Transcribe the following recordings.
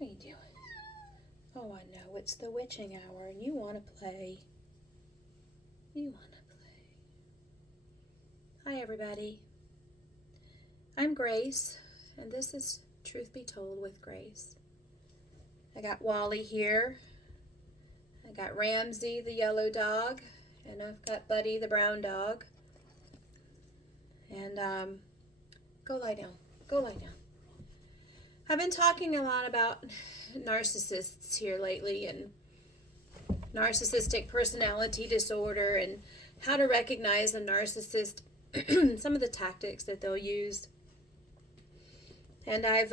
What are you doing? Oh, I know. It's the witching hour and you want to play. You want to play. Hi, everybody. I'm Grace, and this is Truth Be Told with Grace. I got Wally here. I got Ramsey, the yellow dog, and I've got Buddy, the brown dog. And go lie down. Go lie down. I've been talking a lot about narcissists here lately and narcissistic personality disorder and how to recognize a narcissist, some of the tactics that they'll use. And I've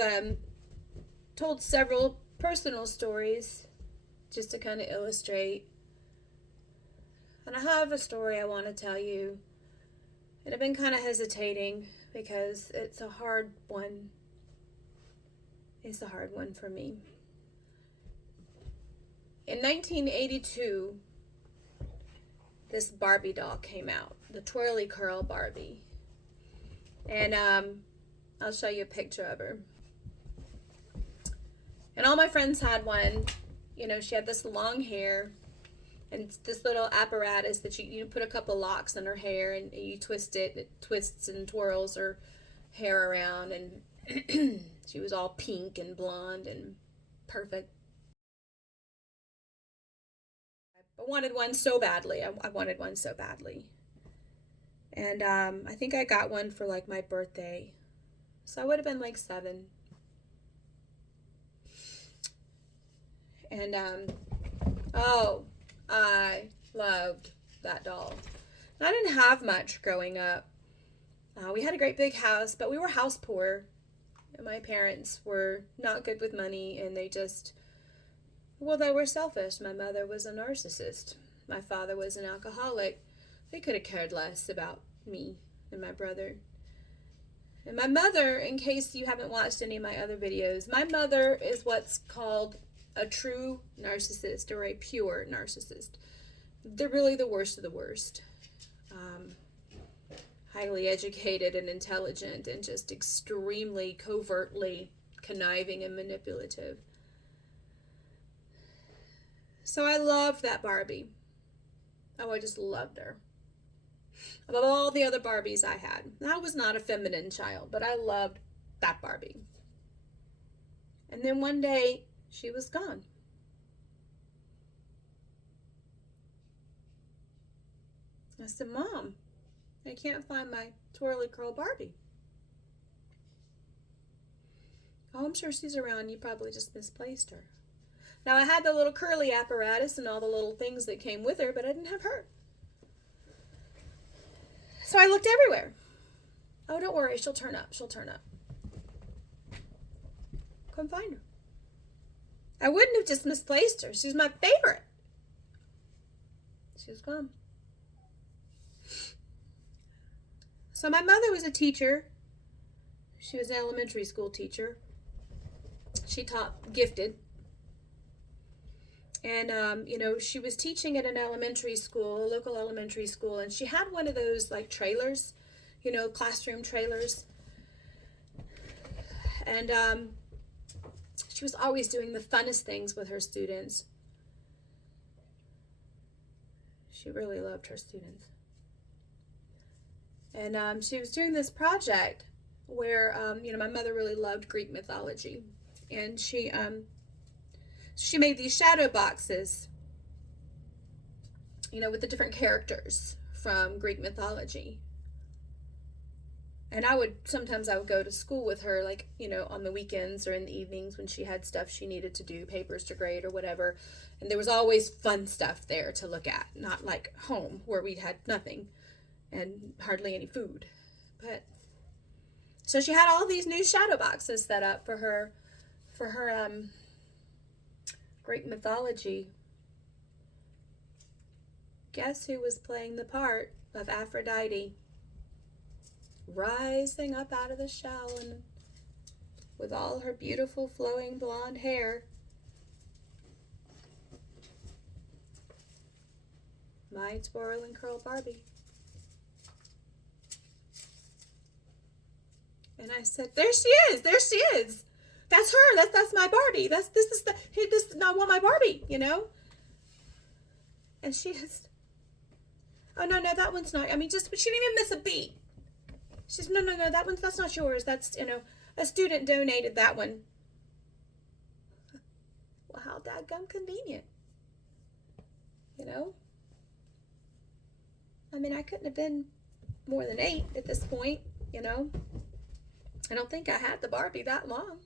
told several personal stories just to kind of illustrate. And I have a story I want to tell you. And I've been kind of hesitating because it's a hard one. It's a hard one for me. In 1982, this Barbie doll came out, the twirly curl Barbie. And I'll show you a picture of her. And all my friends had one. You know, she had this long hair and this little apparatus that you put a couple locks in her hair and you twist it. It twists and twirls her hair around, and she was all pink and blonde and perfect. I wanted one so badly. I wanted one so badly. And I think I got one for like my birthday. So I would have been like 7. And oh, I loved that doll. And I didn't have much growing up. We had a great big house, but we were house poor. My parents were not good with money, and they were selfish. My mother was a narcissist. My father was an alcoholic. They could have cared less about me and my brother. And my mother, in case you haven't watched any of my other videos, my mother is what's called a true narcissist or a pure narcissist. They're really the worst of the worst. Highly educated and intelligent and just extremely covertly conniving and manipulative. So I loved that Barbie. Oh, I just loved her. Above all the other Barbies I had. I was not a feminine child, but I loved that Barbie. And then one day, she was gone. I said, Mom, I can't find my twirly curl Barbie. Oh, I'm sure she's around. You probably just misplaced her. Now, I had the little curly apparatus and all the little things that came with her, but I didn't have her. So I looked everywhere. Oh, don't worry. She'll turn up. She'll turn up. Couldn't find her. I wouldn't have just misplaced her. She's my favorite. She was gone. So my mother was a teacher. She was an elementary school teacher. She taught gifted. And, she was teaching at an elementary school, a local elementary school, and she had one of those, like, trailers, classroom trailers. And she was always doing the funnest things with her students. She really loved her students. And she was doing this project where, my mother really loved Greek mythology. And she made these shadow boxes, with the different characters from Greek mythology. And sometimes I would go to school with her, like, on the weekends or in the evenings when she had stuff she needed to do, papers to grade or whatever. And there was always fun stuff there to look at, not like home where we'd had nothing and hardly any food. But so she had all these new shadow boxes set up for her Greek mythology. Guess who was playing the part of Aphrodite? Rising up out of the shell and with all her beautiful flowing blonde hair. My twirl and curl Barbie. And I said, there she is, That's her. That's my Barbie. This is not want my Barbie, And she just, oh no, that one's not. I mean, just she didn't even miss a beat. She's no, that's not yours. That's a student donated that one. Well, how dadgum convenient. I mean, I couldn't have been more than 8 at this point. I don't think I had the Barbie that long.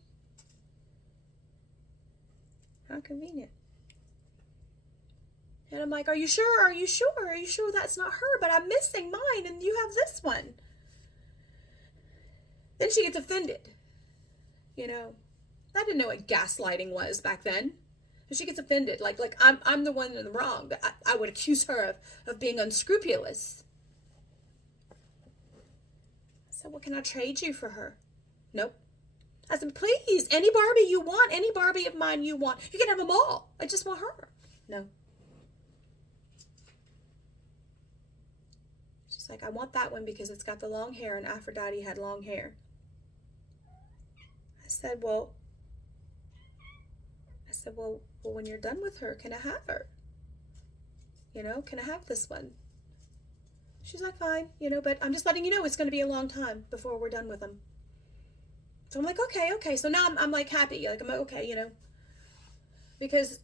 How convenient. And I'm like, are you sure? Are you sure? Are you sure that's not her? But I'm missing mine and you have this one. Then she gets offended. I didn't know what gaslighting was back then. And she gets offended. Like I'm the one in the wrong. That I would accuse her of being unscrupulous. So what, can I trade you for her? Nope. I said, please, any Barbie you want, any Barbie of mine you want, you can have them all. I just want her. No. She's like, I want that one because it's got the long hair and Aphrodite had long hair. I said, well, when you're done with her, can I have her? Can I have this one? She's like, fine, but I'm just letting you know it's going to be a long time before we're done with them. So I'm like, okay. So now I'm like happy. Like, I'm okay, because,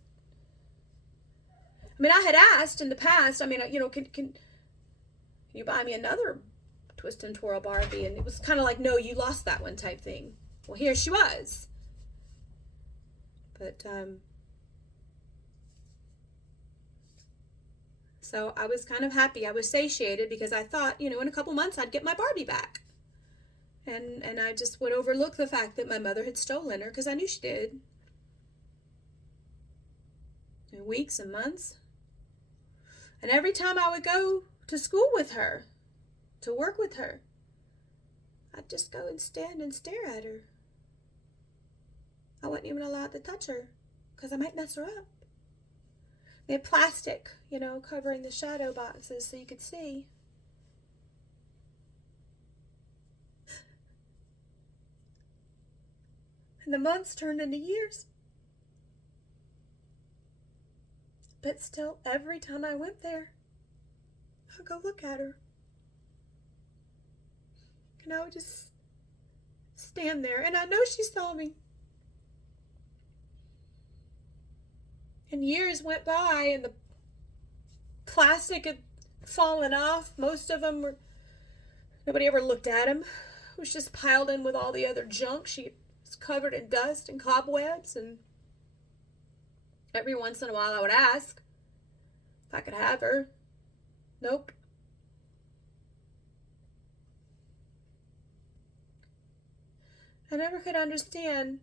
I mean, I had asked in the past, I mean, can you buy me another twist and twirl Barbie? And it was kind of like, no, you lost that one type thing. Well, here she was. But, so I was kind of happy. I was satiated because I thought, in a couple months I'd get my Barbie back. And I just would overlook the fact that my mother had stolen her because I knew she did. In weeks and months. And every time I would go to school with her, to work with her, I'd just go and stand and stare at her. I wasn't even allowed to touch her because I might mess her up. They had plastic, covering the shadow boxes so you could see. And the months turned into years. But still, every time I went there, I'd go look at her. And I would just stand there. And I know she saw me. And years went by and the plastic had fallen off. Most of them nobody ever looked at them. It was just piled in with all the other junk. She was covered in dust and cobwebs. And every once in a while I would ask if I could have her. Nope. I never could understand,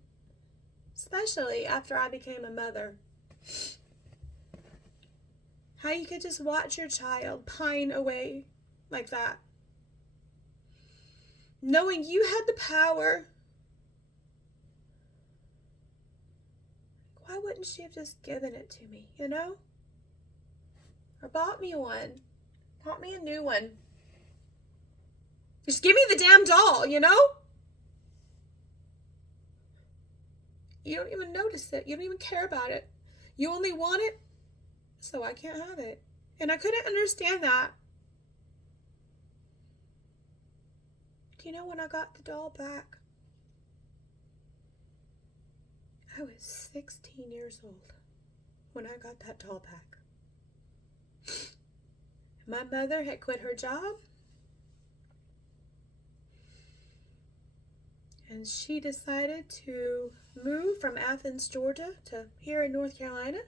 especially after I became a mother, how you could just watch your child pine away like that, knowing you had the power. Why wouldn't she have just given it to me, or bought me one, bought me a new one? Just give me the damn doll, You don't even notice it. You don't even care about it. You only want it, so I can't have it. And I couldn't understand that. Do you know when I got the doll back? I was 16 years old when I got that doll back. My mother had quit her job. And she decided to move from Athens, Georgia to here in North Carolina.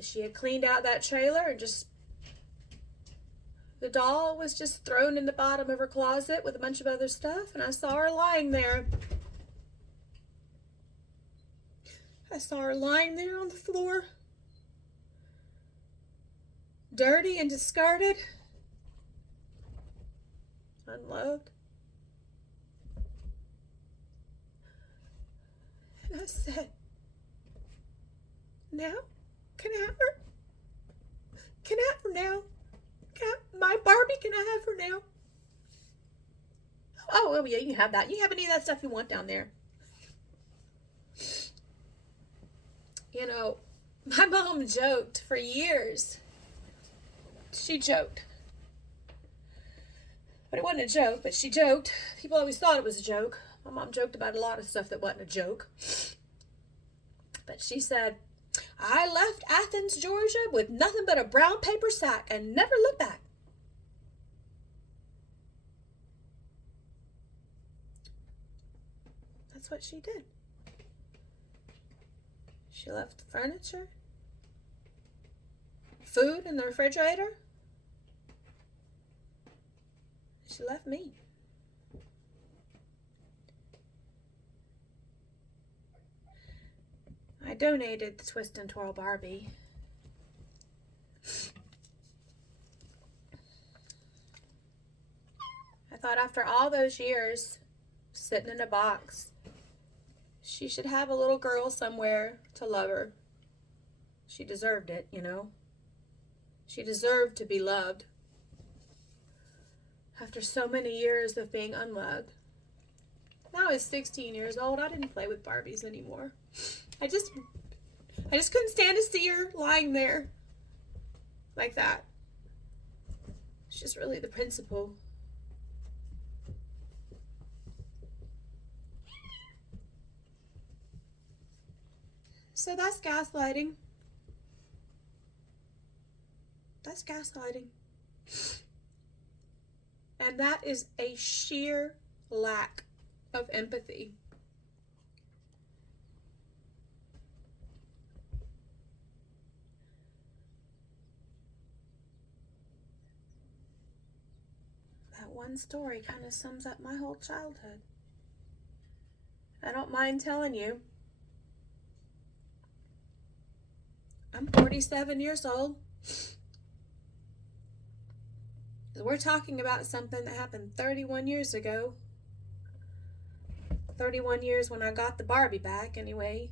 She had cleaned out that trailer and the doll was just thrown in the bottom of her closet with a bunch of other stuff. And I saw her lying there. I saw her lying there on the floor, dirty and discarded, unloved. And I said, now? Can I have her? Can I have her now? My Barbie, can I have her now? Oh, yeah, you can have that. You can have any of that stuff you want down there. You know, my mom joked for years. She joked. But it wasn't a joke, but she joked. People always thought it was a joke. My mom joked about a lot of stuff that wasn't a joke. But she said, I left Athens, Georgia with nothing but a brown paper sack and never looked back. That's what she did. She left the furniture, food in the refrigerator. She left me. I donated the Twist and Twirl Barbie. I thought after all those years sitting in a box, she should have a little girl somewhere to love her. She deserved it, you know. She deserved to be loved. After so many years of being unloved. Now I was 16 years old. I didn't play with Barbies anymore. I just couldn't stand to see her lying there like that. It's just really the principle. So that's gaslighting. That's gaslighting. And that is a sheer lack of empathy. That one story kind of sums up my whole childhood. I don't mind telling you. I'm 47 years old. We're talking about something that happened 31 years ago. 31 years when I got the Barbie back, anyway.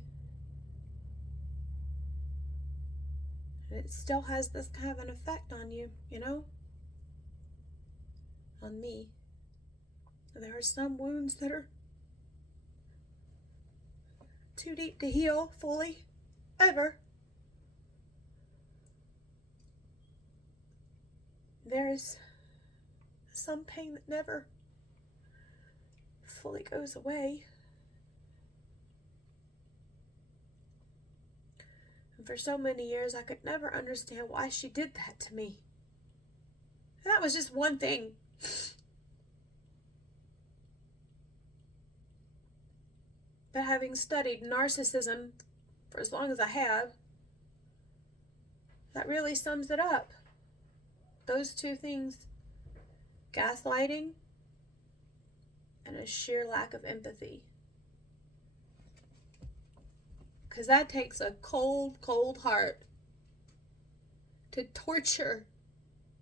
And it still has this kind of an effect on you, you know? On me. There are some wounds that are too deep to heal fully, ever. There's some pain that never fully goes away. And for so many years, I could never understand why she did that to me. And that was just one thing. But having studied narcissism for as long as I have, that really sums it up. Those two things, gaslighting and a sheer lack of empathy. Because that takes a cold, cold heart to torture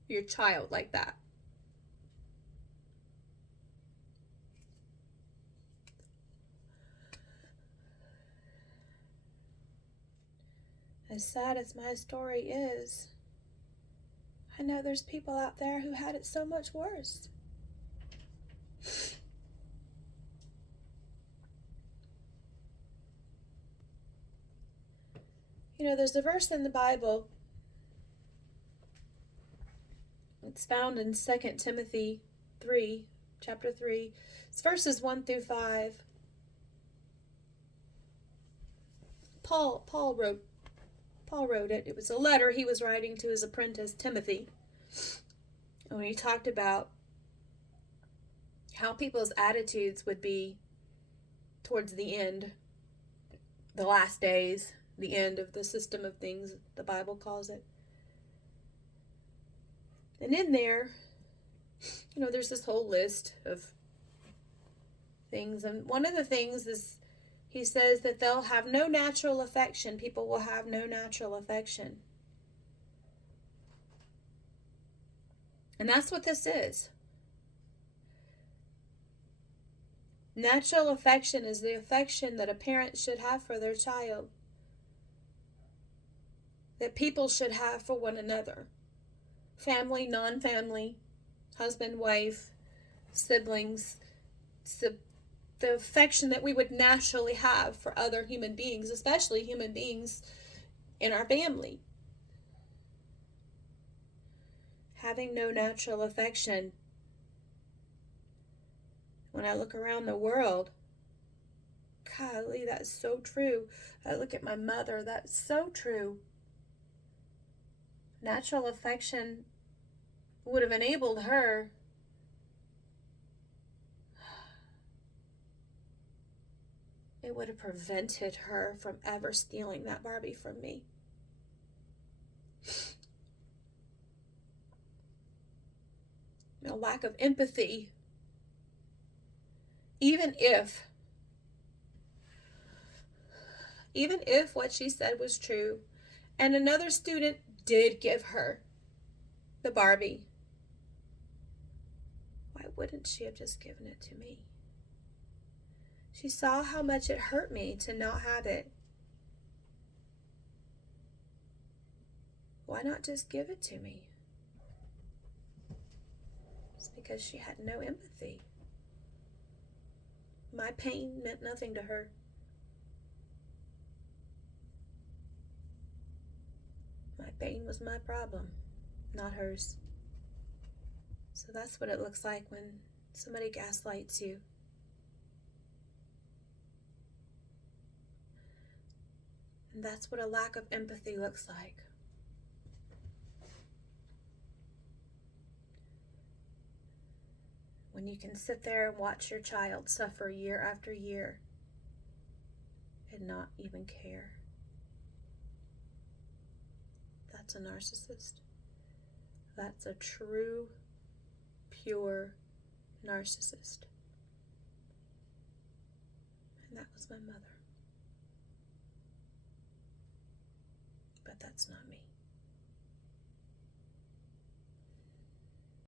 your child like that. As sad as my story is, I know there's people out there who had it so much worse. You know, there's a verse in the Bible. It's found in 2 Timothy 3, chapter 3. It's verses 1 through 5. Paul wrote it. It was a letter he was writing to his apprentice, Timothy. When he talked about how people's attitudes would be towards the end, the last days, the end of the system of things, the Bible calls it. And in there, you know, there's this whole list of things. And one of the things is, he says that they'll have no natural affection. People will have no natural affection. And that's what this is. Natural affection is the affection that a parent should have for their child. That people should have for one another. Family, non-family, husband, wife, siblings, the affection that we would naturally have for other human beings, especially human beings in our family. Having no natural affection. When I look around the world, golly, that's so true. I look at my mother, that's so true. Natural affection would have enabled her it would have prevented her from ever stealing that Barbie from me. A lack of empathy. Even if what she said was true, and another student did give her the Barbie, why wouldn't she have just given it to me? She saw how much it hurt me to not have it. Why not just give it to me? It's because she had no empathy. My pain meant nothing to her. My pain was my problem, not hers. So that's what it looks like when somebody gaslights you. And that's what a lack of empathy looks like. When you can sit there and watch your child suffer year after year and not even care. That's a narcissist. That's a true, pure narcissist. And that was my mother. But that's not me.